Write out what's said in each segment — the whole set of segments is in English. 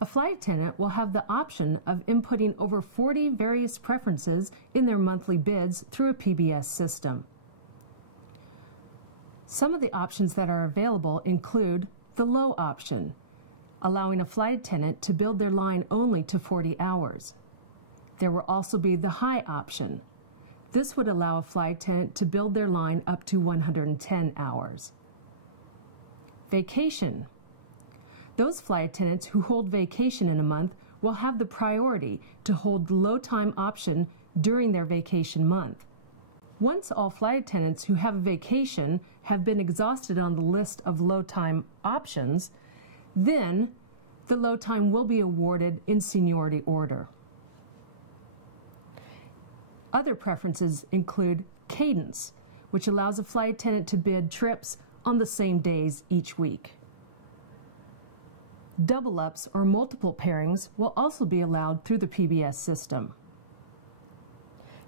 A flight attendant will have the option of inputting over 40 various preferences in their monthly bids through a PBS system. Some of the options that are available include the low option, allowing a flight attendant to build their line only to 40 hours. There will also be the high option. This would allow a flight attendant to build their line up to 110 hours. Vacation. Those flight attendants who hold vacation in a month will have the priority to hold the low time option during their vacation month. Once all flight attendants who have a vacation have been exhausted on the list of low time options, then the low time will be awarded in seniority order. Other preferences include cadence, which allows a flight attendant to bid trips on the same days each week. Double-ups or multiple pairings will also be allowed through the PBS system.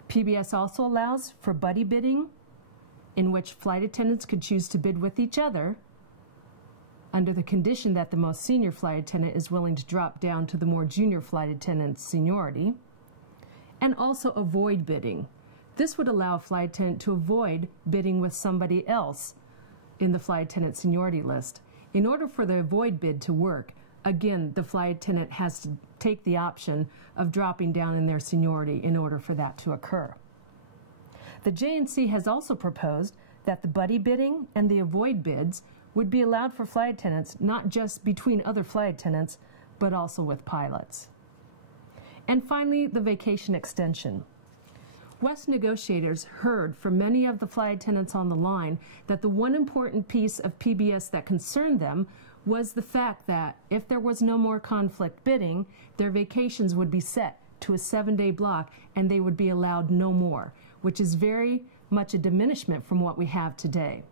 PBS also allows for buddy bidding, in which flight attendants could choose to bid with each other under the condition that the most senior flight attendant is willing to drop down to the more junior flight attendant's seniority, and also avoid bidding. This would allow a flight attendant to avoid bidding with somebody else in the flight attendant seniority list. In order for the avoid bid to work, again, the flight attendant has to take the option of dropping down in their seniority in order for that to occur. The JNC has also proposed that the buddy bidding and the avoid bids would be allowed for flight attendants not just between other flight attendants, but also with pilots. And finally, the vacation extension. West negotiators heard from many of the flight attendants on the line that the one important piece of PBS that concerned them was the fact that if there was no more conflict bidding, their vacations would be set to a 7-day block and they would be allowed no more, which is very much a diminishment from what we have today.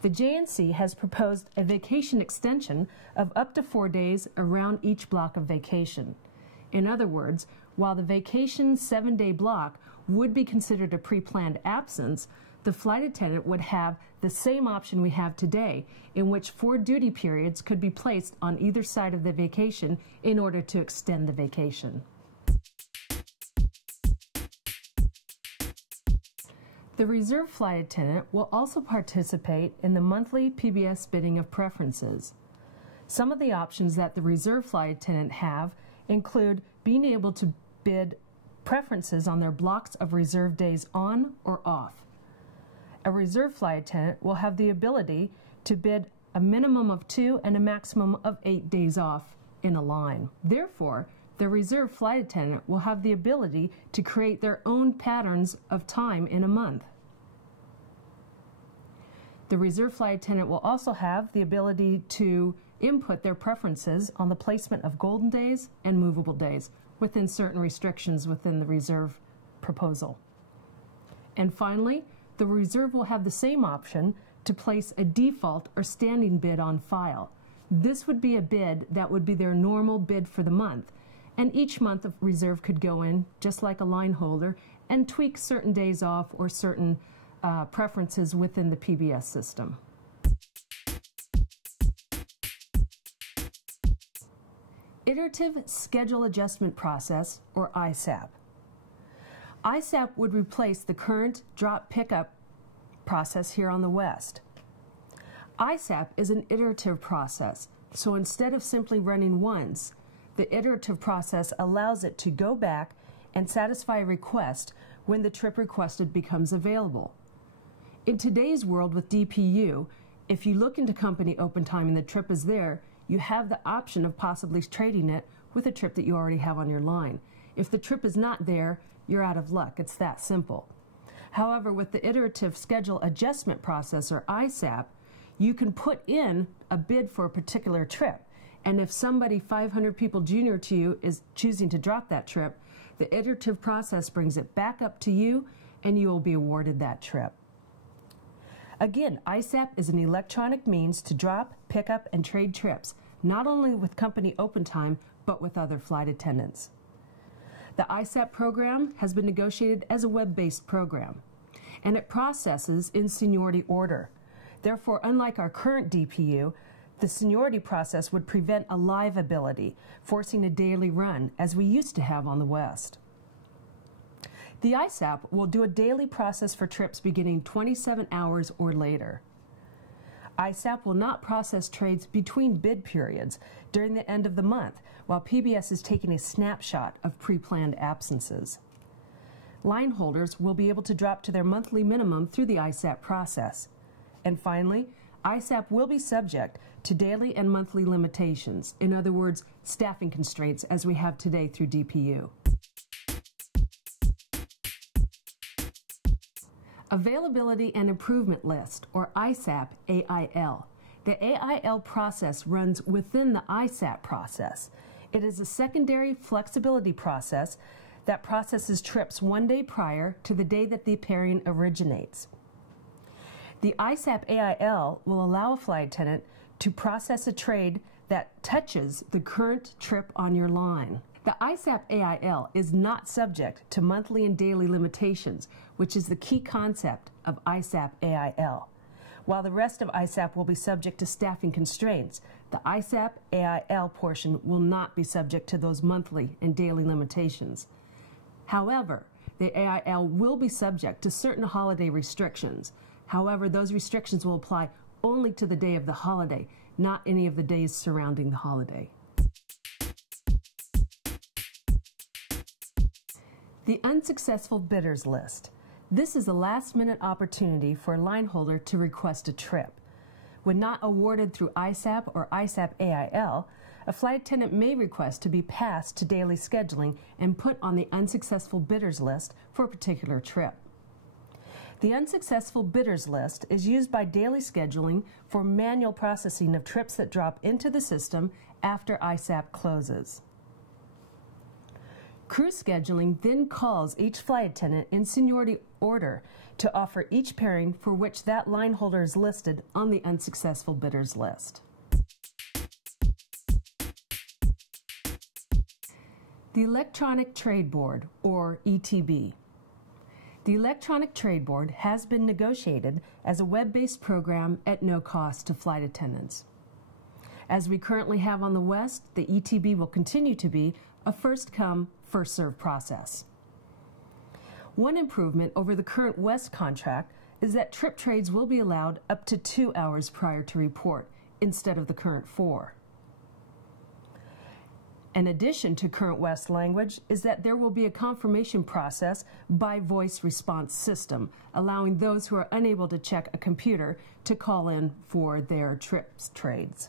The JNC has proposed a vacation extension of up to 4 days around each block of vacation. In other words, while the vacation 7-day block would be considered a pre-planned absence, the flight attendant would have the same option we have today, in which 4 duty periods could be placed on either side of the vacation in order to extend the vacation. The reserve flight attendant will also participate in the monthly PBS bidding of preferences. Some of the options that the reserve flight attendant have include being able to bid preferences on their blocks of reserve days on or off. A reserve flight attendant will have the ability to bid a minimum of 2 and a maximum of 8 days off in a line. Therefore, the reserve flight attendant will have the ability to create their own patterns of time in a month. The reserve flight attendant will also have the ability to input their preferences on the placement of golden days and movable days within certain restrictions within the reserve proposal. And finally, the reserve will have the same option to place a default or standing bid on file. This would be a bid that would be their normal bid for the month, and each month of reserve could go in, just like a line holder, and tweak certain days off or certain preferences within the PBS system. Iterative Schedule Adjustment Process, or ISAP. ISAP would replace the current drop pickup process here on the West. ISAP is an iterative process, so instead of simply running once, the iterative process allows it to go back and satisfy a request when the trip requested becomes available. In today's world with DPU, if you look into company open time and the trip is there, you have the option of possibly trading it with a trip that you already have on your line. If the trip is not there, you're out of luck. It's that simple. However, with the Iterative Schedule Adjustment Process, or ISAP, you can put in a bid for a particular trip. And if somebody 500 people junior to you is choosing to drop that trip, the iterative process brings it back up to you and you will be awarded that trip. Again, ISAP is an electronic means to drop, pick up, and trade trips, not only with company open time, but with other flight attendants. The ISAP program has been negotiated as a web-based program, and it processes in seniority order. Therefore, unlike our current DPU, The seniority process would prevent a live ability, forcing a daily run, as we used to have on the West. The ISAP will do a daily process for trips beginning 27 hours or later. ISAP will not process trades between bid periods during the end of the month, while PBS is taking a snapshot of pre-planned absences. Line holders will be able to drop to their monthly minimum through the ISAP process. And finally, ISAP will be subject to daily and monthly limitations, in other words, staffing constraints as we have today through DPU. Availability and Improvement List, or ISAP AIL. The AIL process runs within the ISAP process. It is a secondary flexibility process that processes trips one day prior to the day that the pairing originates. The ISAP AIL will allow a flight attendant to process a trade that touches the current trip on your line. The ISAP AIL is not subject to monthly and daily limitations, which is the key concept of ISAP AIL. While the rest of ISAP will be subject to staffing constraints, the ISAP AIL portion will not be subject to those monthly and daily limitations. However, the AIL will be subject to certain holiday restrictions. However, those restrictions will apply only to the day of the holiday, not any of the days surrounding the holiday. The unsuccessful bidders list. This is a last-minute opportunity for a line holder to request a trip. When not awarded through ISAP or ISAP AIL, a flight attendant may request to be passed to daily scheduling and put on the unsuccessful bidders list for a particular trip. The unsuccessful bidders list is used by daily scheduling for manual processing of trips that drop into the system after ISAP closes. Crew scheduling then calls each flight attendant in seniority order to offer each pairing for which that line holder is listed on the unsuccessful bidders list. The Electronic Trade Board, or ETB. The Electronic Trade Board has been negotiated as a web-based program at no cost to flight attendants. As we currently have on the West, the ETB will continue to be a first-come, first-served process. One improvement over the current West contract is that trip trades will be allowed up to 2 hours prior to report instead of the current 4. An addition to current West language is that there will be a confirmation process by voice response system, allowing those who are unable to check a computer to call in for their trips trades.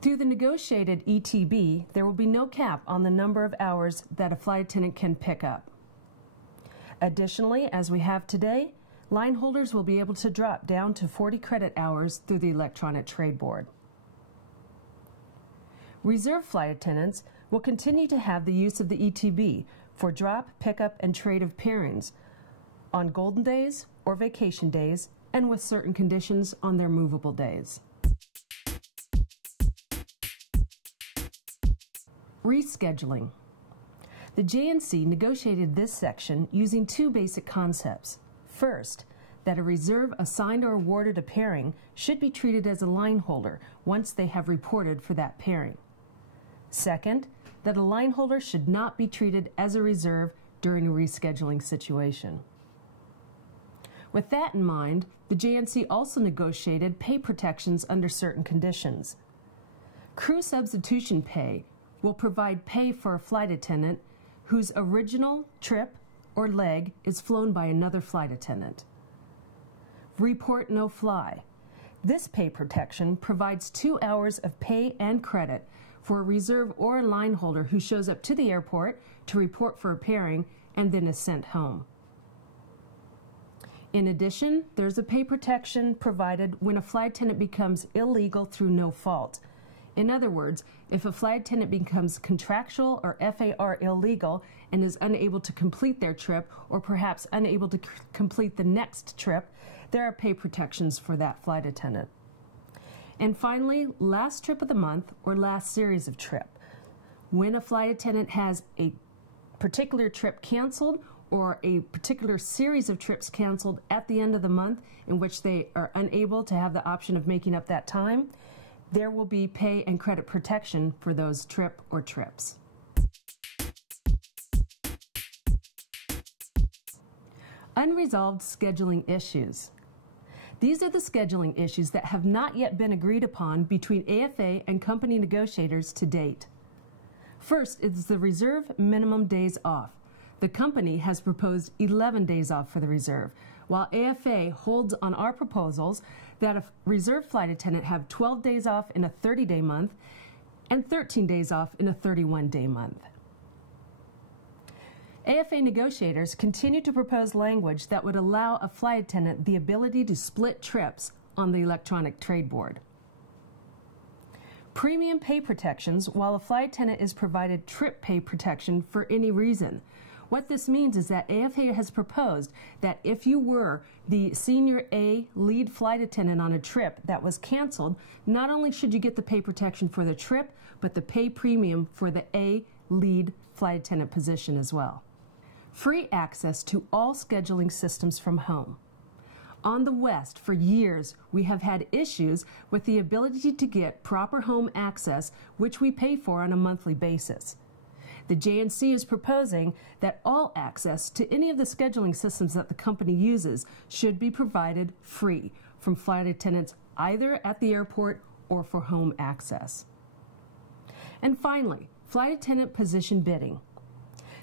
Through the negotiated ETB, there will be no cap on the number of hours that a flight attendant can pick up. Additionally, as we have today, line holders will be able to drop down to 40 credit hours through the Electronic Trade Board. Reserve flight attendants will continue to have the use of the ETB for drop, pickup, and trade of pairings on golden days or vacation days and with certain conditions on their movable days. Rescheduling. The JNC negotiated this section using two basic concepts. First, that a reserve assigned or awarded a pairing should be treated as a line holder once they have reported for that pairing. Second, that a line holder should not be treated as a reserve during a rescheduling situation. With that in mind, the JNC also negotiated pay protections under certain conditions. Crew substitution pay will provide pay for a flight attendant whose original trip or leg is flown by another flight attendant. Report no fly. This pay protection provides 2 hours of pay and credit for a reserve or a line holder who shows up to the airport to report for a pairing and then is sent home. In addition, there's a pay protection provided when a flight attendant becomes illegal through no fault. In other words, if a flight attendant becomes contractual or FAR illegal and is unable to complete their trip or perhaps unable to complete the next trip, there are pay protections for that flight attendant. And finally, last trip of the month or last series of trip. When a flight attendant has a particular trip canceled or a particular series of trips canceled at the end of the month in which they are unable to have the option of making up that time, there will be pay and credit protection for those trip or trips. Unresolved scheduling issues. These are the scheduling issues that have not yet been agreed upon between AFA and company negotiators to date. First is the reserve minimum days off. The company has proposed 11 days off for the reserve, while AFA holds on our proposals that a reserve flight attendant have 12 days off in a 30-day month and 13 days off in a 31-day month. AFA negotiators continue to propose language that would allow a flight attendant the ability to split trips on the electronic trade board. Premium pay protections while a flight attendant is provided trip pay protection for any reason. What this means is that AFA has proposed that if you were the senior A lead flight attendant on a trip that was canceled, not only should you get the pay protection for the trip, but the pay premium for the A lead flight attendant position as well. Free access to all scheduling systems from home. On the West, for years, we have had issues with the ability to get proper home access, which we pay for on a monthly basis. The JNC is proposing that all access to any of the scheduling systems that the company uses should be provided free from flight attendants either at the airport or for home access. And finally, flight attendant position bidding.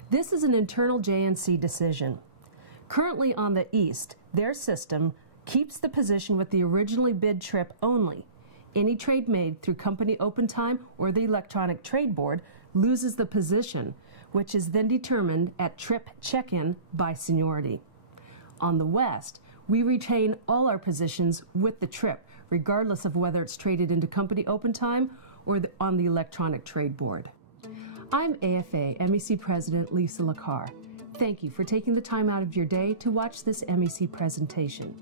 This is an internal JNC decision. Currently on the East, their system keeps the position with the originally bid trip only. Any trade made through company open time or the electronic trade board loses the position, which is then determined at trip check-in by seniority. On the West, we retain all our positions with the trip, regardless of whether it's traded into company open time or on the electronic trade board. I'm AFA MEC President Lisa LaCar. Thank you for taking the time out of your day to watch this MEC presentation.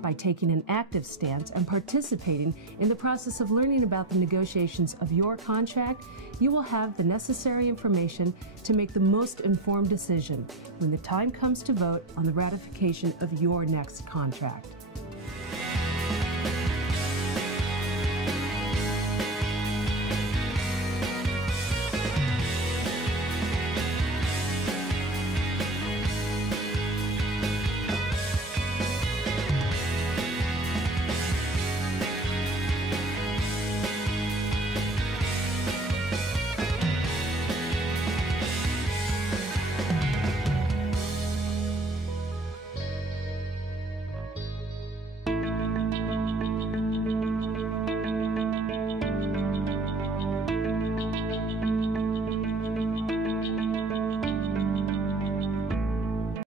By taking an active stance and participating in the process of learning about the negotiations of your contract, you will have the necessary information to make the most informed decision when the time comes to vote on the ratification of your next contract.